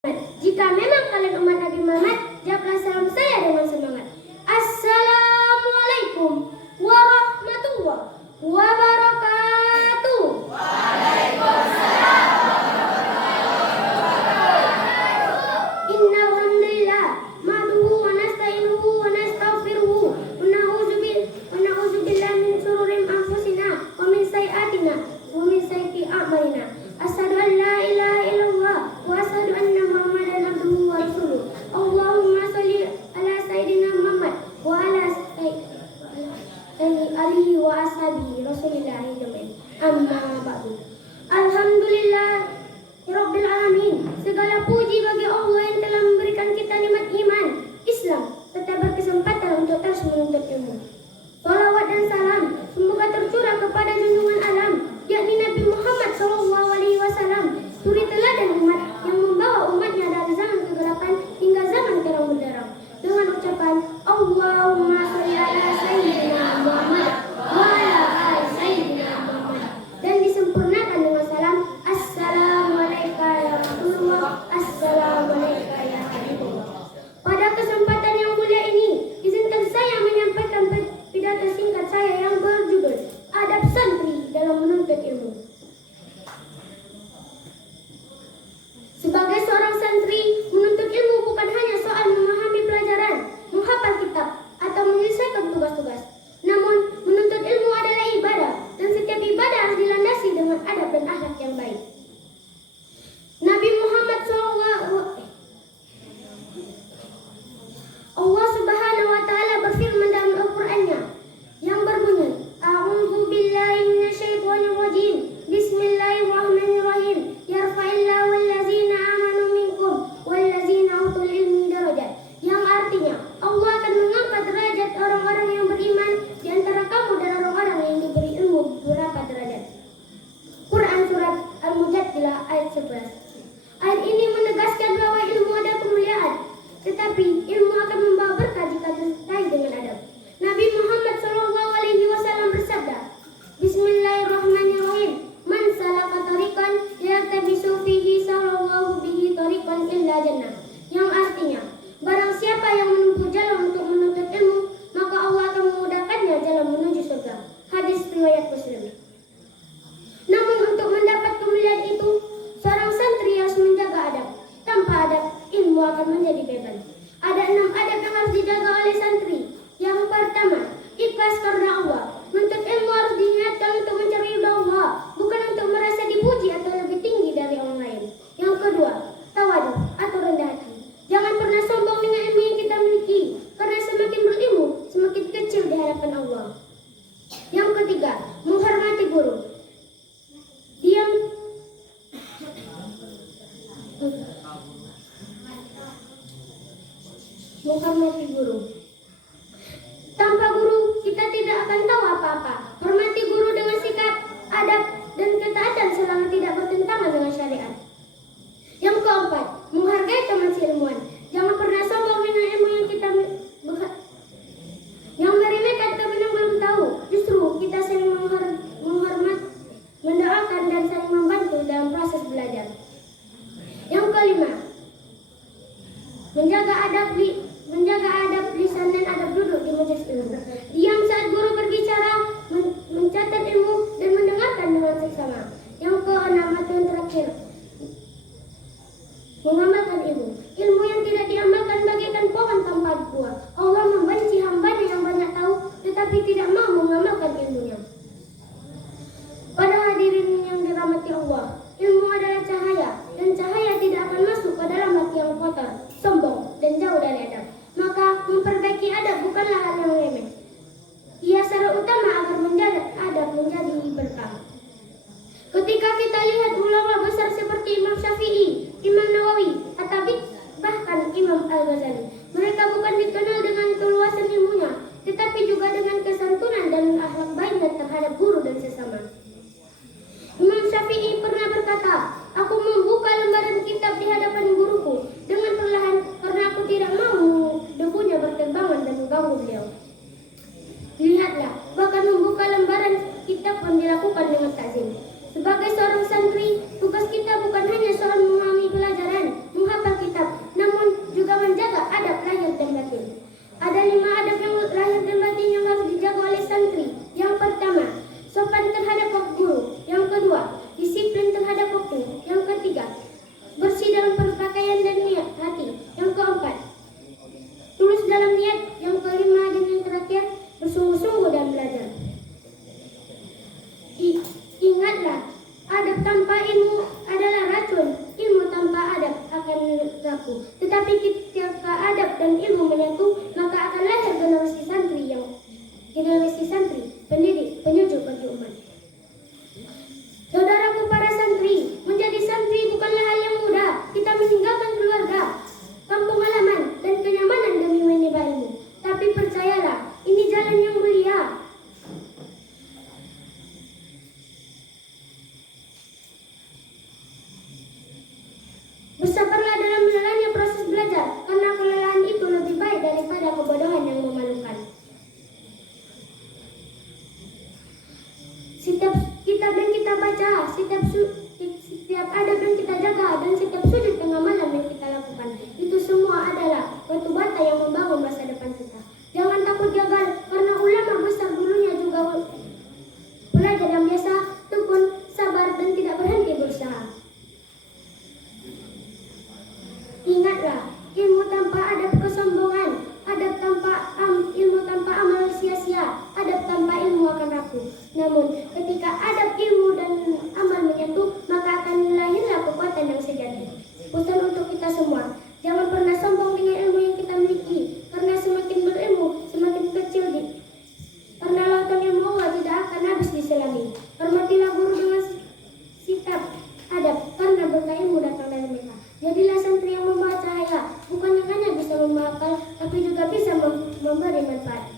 Jika memang kalian umat Nabi Muhammad, jawablah salam saya dengan semangat. Assalamualaikum warahmatullahi wabarakatuh. Waalaikumsalam. Innal hamdalillah nahmaduhu wa nasta'inuhu wa nastaghfiruhu wa na'udzu billahi min shururi anfusina wa min sayyiati a'malina. Asyhadu an la ilaha illallah wa asyhadu anna Muhammadan abduhu wa rasuluh. Allahumma shalli ala sayyidina Muhammad wa ala alihi wa ashabihi Rasulillah jami'an. Amma ba'du. Alhamdulillah Rabbil alamin. Segala puji bagi Allah yang telah memberikan kita nikmat iman, Islam, serta berkesempatan untuk terus menuntut ilmu. Salawat dan salam semoga tercurah kepada junjungan alam, yakni Nabi Muhammad SAW, suri teladan umat yang membawa umatnya dari zaman kegelapan hingga zaman terang benderang. Dengan ucapan Allahumma sholli ala sayyidina Muhammad wa ala ali sayyidina Muhammad, dan disempurnakan dengan salam Assalamualaikum ya Rasulullah, Assalamualaikum ya Habibullah. Pada kesempatan yang mulia ini, izinkan saya menyampaikan pidato singkat saya yang berjudul Adab Santri dalam Menuntut Ilmu. Sebagai seorang santri, menuntut ilmu bukan hanya soal memahami pelajaran, menghafal kitab, atau menyelesaikan tugas-tugas. Namun, menuntut ilmu adalah ibadah, dan setiap ibadah harus dilandasi dengan adab dan akhlak yang baik. Nabi Muhammad Allah Subhanahu wa taala berfirman dalam Al-Qur'annya yang berbunyi, A'udzu billahi minasyaitonir rajim. Bismillahirrahmanirrahim. Yarfa'illahu wallazina amanu minkum wallazina utul ilmi darajat. Yang artinya, Allah akan mengangkat derajat orang-orang yang beriman di antara kamu dan orang-orang yang diberi ilmu beberapa derajat. Quran surat Al-Mujadilah ayat 11. Ayat ini menegaskan bahwa ilmu ada kemuliaan, tetapi ilmu akan membawa berkah jika disertai dengan adab. Nabi Muhammad SAW bersabda, Bismillahirrahmanirrahim. Man salaka tariqan yaltabisu fihi sallallahu bihi tariqan illa jannah. Yang artinya, barang siapa yang menempuh jalan untuk menuntut ilmu, maka Allah akan memudahkannya jalan menuju surga. Hadis riwayat Muslim. Namun untuk mendapat kemuliaan itu, seorang santri harus menjaga adab. Tanpa adab, ilmu akan menjadi beban. Ada 6 adab yang harus dijaga oleh santri. Yang pertama, ikhlas karena Allah. Menuntut ilmu harus diniatkan untuk mencari ridha Allah, bukan untuk merasa dipuji atau lebih tinggi dari orang lain. Yang kedua, tawadu atau rendah hati. Jangan pernah sombong dengan ilmu yang kita miliki, karena semakin berilmu, semakin kecil di hadapan Allah. Yang ketiga, menghormati guru. Menghormati guru. Tanpa guru, kita tidak akan tahu apa-apa. Hormati guru dengan sikap, adab, dan ketaatan selama tidak bertentangan dengan syariat. Yang keempat, menghargai teman ilmuwan. Jangan pernah sombong dengan ilmu yang kita yang meremehkan teman yang belum tahu. Justru kita saling menghormat, mendoakan, dan saling membantu dalam proses belajar. Yang kelima, menjaga adab lisan dan adab duduk di majelis ilmu. Diam saat guru berbicara, mencatat ilmu, dan mendengarkan dengan seksama. Yang keenam atau yang terakhir, mengamalkan ilmu. Ilmu yang tidak diamalkan bagaikan pohon tanpa buah. Allah membenci hambanya yang banyak tahu, tetapi tidak mau mengamalkan ilmunya. Para hadirin yang dirahmati Allah, ilmu adalah cahaya, dan cahaya tidak akan masuk ke dalam hati yang kotor, sombong, dan jauh dari adab. Maka memperbaiki adab bukanlah hal yang remeh. Ia syarat utama agar menjaga adab menjadi berkah. Ketika kita lihat ulama besar seperti Imam Syafi'i, Imam Nawawi, At-Tabi, bahkan Imam Al-Ghazali, mereka bukan dikenal dengan keluasan ilmunya, tetapi juga dengan kesantunan satu. Tetapi ketika adab dan ilmu menyatu, maka akan lahir generasi santri, pendidik, penyujuk bagi umat. Saudaraku para santri, menjadi santri bukanlah hal yang mudah. Kita meninggalkan keluarga, kampung halaman, dan kenyamanan demi menimba ilmu. Tapi percayalah, ini jalan yang mulia. Bersabarlah dalam menjalani proses belajar, karena kelelahan itu lebih baik daripada kebodohan yang memalukan. Setiap kitab yang kita baca, setiap adab yang kita jaga, dan setiap sujud tengah malam yang kita lakukan, itu semua adalah batu bata yang membangun masa depan kita. Jangan takut gagal, karena ulama besar dulunya juga belajar yang biasa, tekun, sabar, dan tidak berhenti berusaha. Ingatlah, ilmu tanpa adab kesombongan, ilmu tanpa amal sia-sia, adab tanpa ilmu akan rapuh. Namun, ketika adab, ilmu, dan amal menyatu, maka akan lahirlah kekuatan yang sejati. Pesan untuk kita semua, jangan pernah sombong dengan ilmu yang kita miliki, karena semakin berilmu, semakin kecil karena lautan ilmu Allah tidak akan habis diselami. Hormatilah guru dengan sikap adab, karena berkah ilmu datang dari mereka. Jadilah santri yang membawa cahaya, bukan yang hanya bisa menghafal, tapi juga bisa memberi manfaat.